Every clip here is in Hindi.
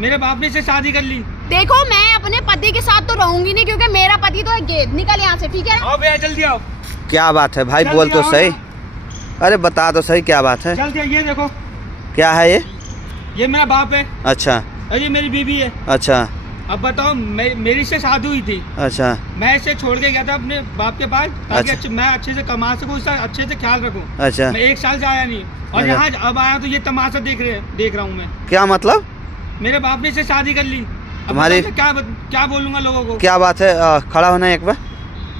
मेरे बाप ने इससे शादी कर ली। देखो मैं अपने पति के साथ तो रहूंगी नहीं, क्योंकि मेरा पति तो है गेद। निकल यहाँ से, ठीक है? आओ भैया जल्दी आओ। क्या बात है भाई, बोल तो सही। अरे बता तो सही क्या बात है। जल्दी ये देखो। क्या है ये मेरा बाप है। अच्छा। और ये मेरी बीवी है। अच्छा। अब बताओ, मेरी इससे शादी हुई थी। अच्छा। मैं इसे छोड़ के गया था अपने बाप के पास, ताकि अच्छा। मैं अच्छे से कमा सकूं, उसका अच्छे से ख्याल रखूं। अच्छा। मैं 1 साल से आया नहीं, और अच्छा। यहाँ अब आया तो ये तमाशा देख रहा हूँ मैं। क्या मतलब? मेरे बाप ने इससे शादी कर ली। तुम्हारी क्या बोलूंगा लोगों को? क्या बात है? खड़ा होना एक बार।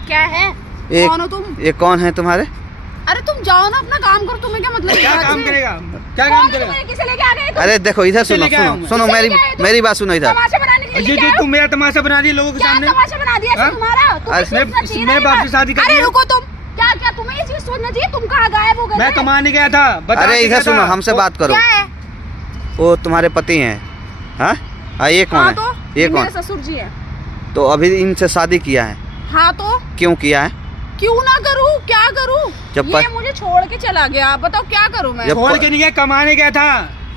क्या है? कौन हो तुम? ये कौन है तुम्हारे? अरे तुम जाओ ना, अपना काम करो। तुम्हें क्या मतलब? क्या काम करेगा? क्या काम करेगा? किसे लेके आ गए तुम? अरे देखो इधर सुनो सुनो मेरी बात सुनो इधर। तमाशा बनाने के लिए जी तुम मेरा तमाशा बना दिए लोगों के सामने। तमाशा बना दिया हाँ? तुम्हारा? मैं बाप से शादी कर अरे ली। रुको तुम, क्या तुम्हें ये चीज सोचना चाहिए? तुम कहाँ गायब हो गए? मैं कमाने गया था। अरे इधर सुनो, हमसे बात करो। क्या है? वो तुम्हारे पति हैं? हाँ, ये कौन है? तो ये कौन? मेरे ससुर जी है। तो अभी इनसे शादी किया है? हाँ तो क्यों किया है? क्यों ना करूँ? क्या करूँ? जब ये मुझे छोड़ के चला गया, बताओ क्या करूँ मैं? छोड़ के नहीं गया, कमाने गया था।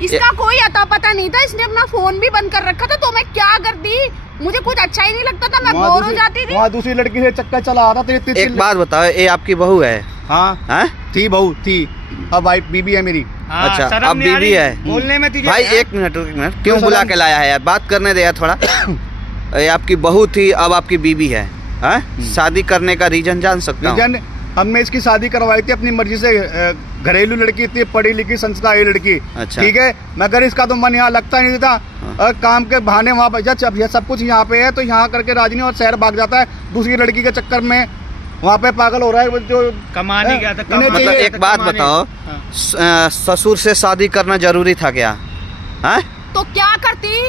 इसका कोई अता पता नहीं था। इसने अपना फोन भी बंद कर रखा था, तो मैं क्या करती? मुझे कुछ अच्छा ही नहीं लगता था, मैं बोर हो जाती थी। वहाँ दूसरी लड़की से चक्कर चला रहा था। एक बात बताओ, ये आपकी बहू है? हाँ थी, बहू थी, अब वाइफ बीबी है मेरी। अच्छा, अब बीबी है। बोलने में तुझे भाई एक मिनट क्यों बुला के लाया है यार? बात करने दे यार थोड़ा। ये आपकी बहू थी, अब आपकी बीबी है। हाँ, शादी करने का रीजन जान सकता हूँ? हमने इसकी शादी करवाई थी अपनी मर्जी से। घरेलू लड़की थी, पढ़ी लिखी संस्कारी लड़की। अच्छा। ठीक है, मगर इसका तो मन यहाँ लगता नहीं था। काम के बहाने वहाँ पर जब सब कुछ यहाँ पे है तो यहाँ करके राजनी और शहर भाग जाता है दूसरी लड़की के चक्कर में। वहाँ पे पागल हो रहा है जो कमाने गया था। मतलब एक बात बताओ, ससुर से शादी करना जरूरी था क्या? हाँ? तो क्या करती?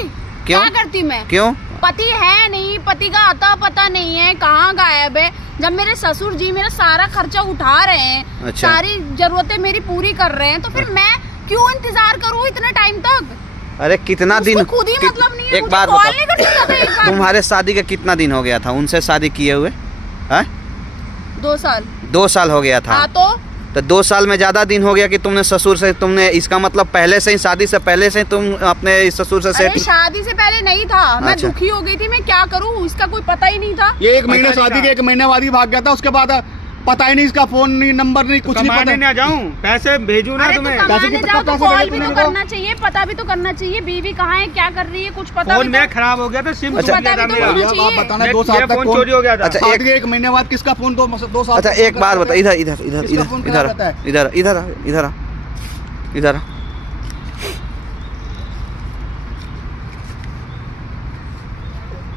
क्यों? क्या करती मैं? क्यों? पति है नहीं, पति का अता पता नहीं है, कहाँ गायब है। जब मेरे ससुर जी मेरा सारा खर्चा उठा रहे हैं, अच्छा। सारी जरूरतें मेरी पूरी कर रहे हैं, तो फिर मैं क्यों इंतजार करूँ इतने टाइम तक? अरे कितना दिन? खुद ही मतलब नहीं है। एक बात बताओ, तुम्हारे शादी का कितना दिन हो गया था उनसे शादी किए हुए? हाँ? 2 साल। 2 साल हो गया था। हाँ तो 2 साल में ज्यादा दिन हो गया कि तुमने ससुर से, तुमने इसका मतलब पहले से ही, शादी से पहले से तुम अपने ससुर से अरे शादी से पहले नहीं था। मैं अच्छा। दुखी हो गई थी, मैं क्या करूँ? इसका कोई पता ही नहीं था। ये 1 महीने शादी के 1 महीने बाद ही भाग गया था। उसके बाद पता ही नहीं, इसका फोन नहीं, नंबर नहीं, कुछ नहीं पता। कमाने ना जाऊं, पैसे भेजू ना तुम्हें। तो कमाने जाओ तो कॉल भी तो भेजने करना चाहिए, पता भी तो करना चाहिए। बीवी कहाँ है, क्या कर रही है, कुछ पता फोन भी मेरा तो। खराब हो गया था, सिम अच्छा। टूट गया था पता भी मेरा। तो भैया, आप बताना 2 साल मेरा तक फोन चोरी हो गया था। अच्छा, शादी के 1 महीने बाद किसका फोन 2 साल? अच्छा एक बात बता, इधर इधर इधर इसका इधर फोन इधर खराब रहता है। इधर इधर इधर इधर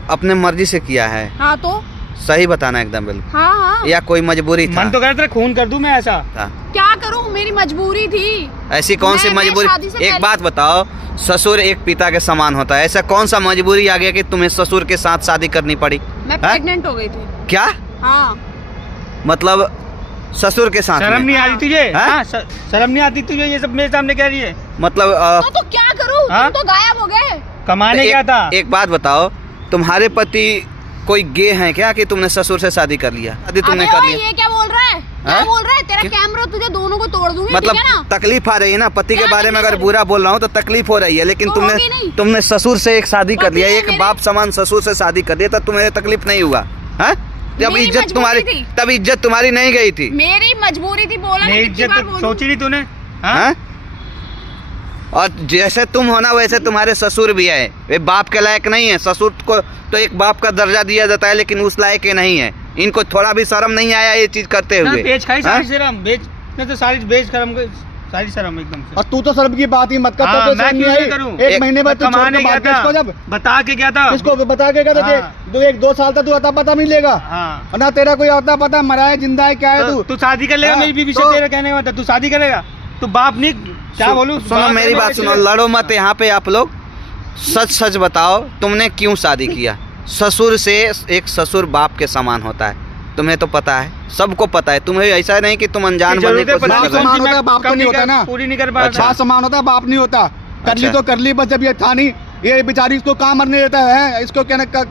अपने मर्जी से किया है? हाँ तो सही बताना एकदम बिल्कुल। हाँ या कोई मजबूरी था? मन तो कर रहा था खून कर दूं मैं ऐसा। क्या करूँ? मेरी मजबूरी थी। ऐसी कौन सी मैं शादी मजबूरी? से एक पहले- बात बताओ, ससुर एक पिता के समान होता है, ऐसा कौन सा मजबूरी आ गया कि तुम्हें ससुर के साथ शादी करनी पड़ी? मैं प्रेग्नेंट हो गई थी। क्या हाँ। मतलब ससुर के साथ शर्म में? नहीं आती तुझे? हाँ? हाँ, शर्म नहीं आती तुझे? ये सब मेरे सामने कह रही है। मतलब तो क्या करूँ? हाँ? तुम तो गायब हो गए। कमाने गया था। एक बात बताओ, तुम्हारे पति कोई गे हैं क्या कि तुमने ससुर से शादी कर लिया? शादी तुमने अबे कर ओए, लिया? ये क्या बोल रहा है? क्या हाँ? बोल रहा है? तेरा कैमरा तुझे दोनों को तोड़ दूंगी, मतलब ठीक है ना? तकलीफ आ रही है ना? पति के क्या बारे में तकलीफ अगर हो रही बुरा बोल रहा हूँ तो तकलीफ हो रही है, लेकिन तो होगी नहीं। तुमने ससुर से एक शादी कर पति लिया, है एक मेरे। बाप समान ससुर से शादी कर लिया, तो तुम्हें तकलीफ नहीं हुआ? हाँ? जब मेरी इज्जत तुम्हारी, मजबूरी थी। तब इज्जत तुम्हारी नहीं गई थी? मेरी मजबूरी थी, बोला मेरी नहीं, कितनी इज्जत बार तो बोलूं? सोची नहीं तूने? हाँ? हाँ? और जैसे तुम हो ना वैसे तुम्हारे ससुर भी है। वे बाप के लायक नहीं है। ससुर को तो एक बाप का दर्जा दिया जाता है, लेकिन उस लायक के नहीं है। इनको थोड़ा भी शर्म नहीं आया ये चीज करते ना हुए? बेच खाई हाँ? सारी शर्म, बेच ने तो सारी बेच शर्म, सारी शर्म एकदम से। और तू तो शर्म की बात ही मत कर। हाँ, तब तो मैं शर्म क्यों नहीं नहीं आई। करूं? 1 महीने बाद तू छोड़ कमाने के गया भाग गया। इसको था, जब बता के गया था। इसको बता के गया था हाँ। 1-2 साल तक तू अता पता मिलेगा। हाँ। और ना तेरा कोई अता पता, मरा है जिंदा है, क्या है तू? तू शादी कर लेगा हाँ, मेरी बीवी से? तो- तेरा कहने का मतलब तू शादी करेगा? तू बाप नहीं, क्या बोलूं? सुनो मेरी बात सुनो, लड़ो मत यहाँ पे आप लोग। सच सच बताओ, तुमने क्यों शादी किया? ससुर से, एक ससुर बाप के समान होता है, तुम्हें तो पता है, सबको पता है। तुम्हें ऐसा नहीं कि तुम अनजान बनने की कोशिश बाप कर रहे हो। समान होता है, बाप तो नहीं होता ना। पूरी नहीं कर पा अच्छा। बाप समान होता है, बाप नहीं होता। कर ली अच्छा। तो कर ली, बस जब ये था नहीं, ये बेचारी इसको काम मरने देता है। इसको कहने का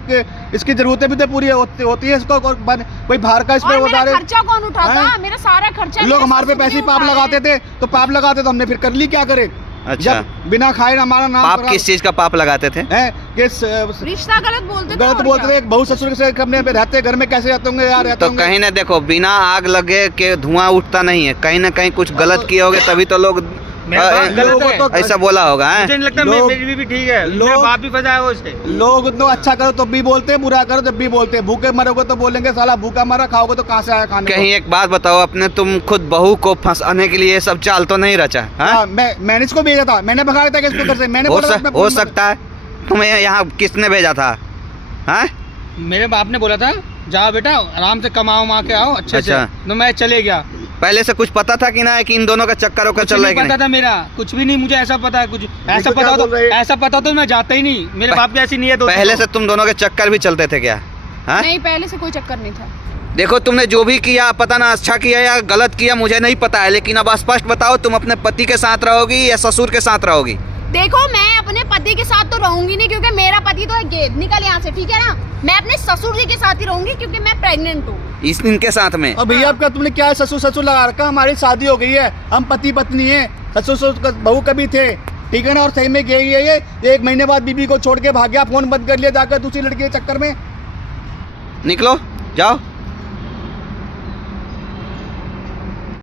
इसकी जरूरतें भी तो पूरी होती है। इसको कोई बाहर का इस पे और बता मेरा रहे। खर्चा कौन उठाता? हैं? मेरा सारा खर्चा लोग मेरे हमारे पे ससुर पैसे ने पाप उठाया लगाते थे, तो पाप लगाते तो हमने फिर कर ली, क्या करे? अच्छा। जब बिना खाए हमारा नाम पाप खराब- किस चीज का पाप लगाते थे? हैं कि रिश्ता गलत बोलते थे गलत और बोलते क्या? थे, बहू ससुर से अपने पे रहते घर में कैसे रहते होंगे यार, रहते तो होंगे। कहीं ना देखो, बिना आग लगे के धुआं उठता नहीं है, कहीं ना कहीं कुछ गलत किए होगे तभी तो लोग मेरा बाप गलत लोगों है। को तो ऐसा बोला होगा हैं? मुझे नहीं लगता लोग- मेरी बीवी भी ठीक है, मेरा लोग- बाप भी फंसा है वो से। लोग तो अच्छा करो तो भी बोलते हैं, बुरा करो तो भी बोलते हैं। भूखे मरोगे तो बोलेंगे साला भूखा मरा, खाओगे तो कहाँ से आया खाने को? कहीं एक बात बताओ, अपने तुम खुद बहू को फंसाने के लिए ये सब चाल तो नहीं रचा हैं? हाँ, मैंने इसको भेजा था, मैंने भगाया था कि इसको घर से, मैंने बोला था अपने हो फोन में। सकता है तुम्हें यहाँ किसने भेजा था? हैं? मेरे बाप ने बोला था जाओ बेटा आराम से कमाओ माँ के आओ अच्छे से, अच्छा। तो मैं चले गया। पहले से कुछ पता था कि ना कि इन दोनों का चक्कर वक्कर कुछ चल रहा है नहीं कि पता नहीं? था मेरा, कुछ भी नहीं मुझे ऐसा पता है, कुछ ऐसा तो क्या पता बोल रहे हैं? ऐसा पता तो मैं जाता ही नहीं, मेरे बाप की ऐसी नीयत होती पहले तो। से तुम दोनों के चक्कर भी चलते थे क्या? हैं? नहीं, पहले से कोई चक्कर नहीं था। देखो, तुमने जो भी किया पता ना अच्छा किया या गलत किया मुझे नहीं पता है, लेकिन अब स्पष्ट बताओ, तुम अपने पति के साथ रहोगी या ससुर के साथ रहोगी? देखो मैं अपने पति के साथ तो रहूंगी नहीं, क्योंकि मेरा पति तो है गेद, निकल यहाँ से, ठीक है ना। मैं अपने ससुर जी के साथ ही रहूंगी क्योंकि मैं प्रेग्नेंट हूँ। इनके साथ में और भैया आपका तुमने क्या ससुर ससुर लगा रखा? हमारी शादी हो गई है, हम पति पत्नी हैं, ससुर ससुर बहू कभी थे, ठीक है ना। और सही में यही है ये 1 महीने बाद बीबी को छोड़ के भाग गया, फोन बंद कर लिया जाकर दूसरी लड़की के चक्कर में। निकलो, जाओ।